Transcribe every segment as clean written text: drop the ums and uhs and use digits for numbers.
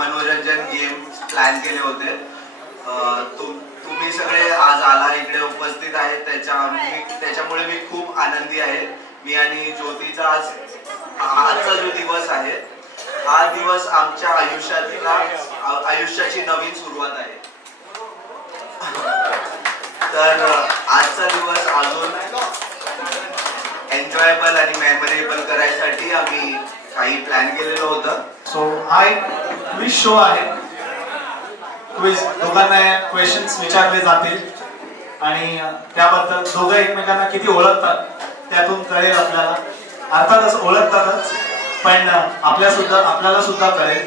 मनोरंजन game plan केले होते. तुम्ही सगळे आज आला इकडे उपस्थित आहेत त्याच्यामुळे मी खूप आनंदी आहे. मी आणि ज्योतीचा आजचा जो दिवस आहे हा दिवस आमच्या आयुष्याची नवीन सुरुवात आहे. तर आजचा दिवस अजून एन्जॉयबल आणि मेमोरेबल करायसाठी आम्ही काही प्लॅन केलेलं होतं. सो हा एक क्विज शो आहे. क्विज दोघांना क्वेश्चन्स विचारले जातील आणि त्याबद्दल दोघं एकमेकांना किती ओळखतात त्यातून कळेल आपल्याला. अर्थातच ओळखतातच पण आपल्याला सुद्धा कळेल.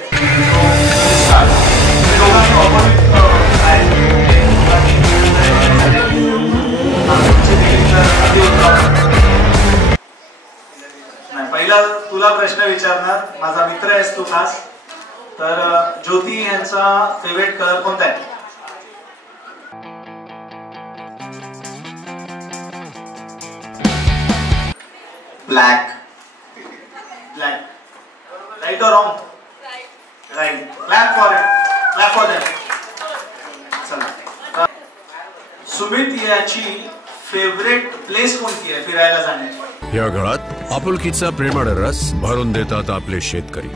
पहिला तुला प्रश्न विचारणार. माझा मित्र आहेस तू खास. तर ज्योती यांचा फेवरेट कलर कोणता आहे? Black. Black. Right or wrong? Right. Clap for it. Clap for them. चला. सुमित याची फेवरेट प्लेस कोणती आहे फिरायला जाण्याची? या काळात आपुलकीचा प्रेमळ रस भरून देतात आपले शेतकरी.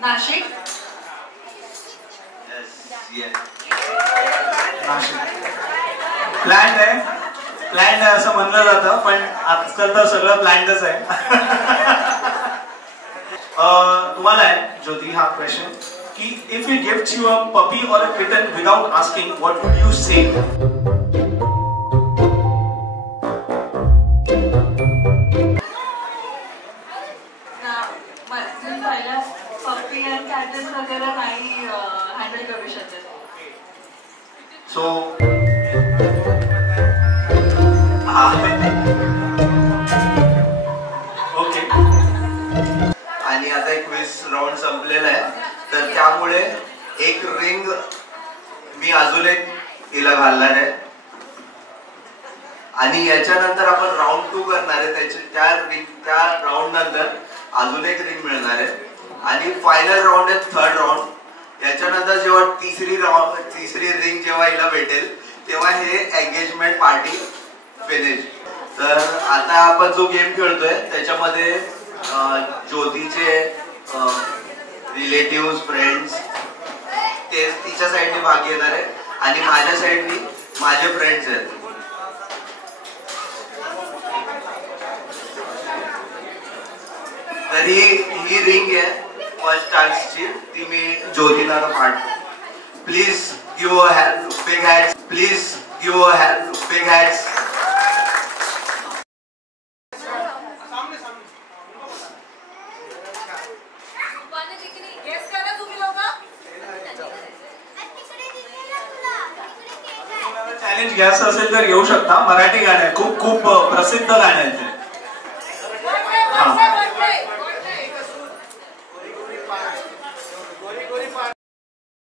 नाशिक. प्लॅन्ड आहे असं म्हणलं जातं पण आजकाल तर सगळं प्लॅन्डच आहे. तुम्हाला आहे ज्योती हा क्वेश्चन की if we gift you a puppy और a kitten without asking what would you say? So okay. आणि आता एक क्विज राऊंड संपलेला आहे तर त्यामुळे एक रिंग मी अजून एक हिला घालणार आहे आणि याच्यानंतर आपण राऊंड 2 करणार आहे. त्या राऊंड नंतर अजून एक रिंग मिळणार आहे आणि फायनल राऊंड आहे थर्ड राऊंड. याच्यानंतर जेव्हा तिसरी रिंग जेव्हा हिला भेटेल तेव्हा हे एंगेजमेंट पार्टी फिनिश. तर आता आपण जो गेम खेळतोय त्याच्यामध्ये ज्योतीचे रिलेटिव्ह फ्रेंड्स ते तिच्या साईडने भाग घेणार आहे आणि माझ्या साईडनी माझे फ्रेंड्स आहेत. तर ही रिंग आहे फर्स्ट टास्कची. ती मी ज्योतीला पाठ. Please give a hand big hands. Please give a hand big hands. Challenge घ्यायचं असेल तर घेऊ शकता. मराठी गाणं आहे. खूप प्रसिद्ध गाणं आहे.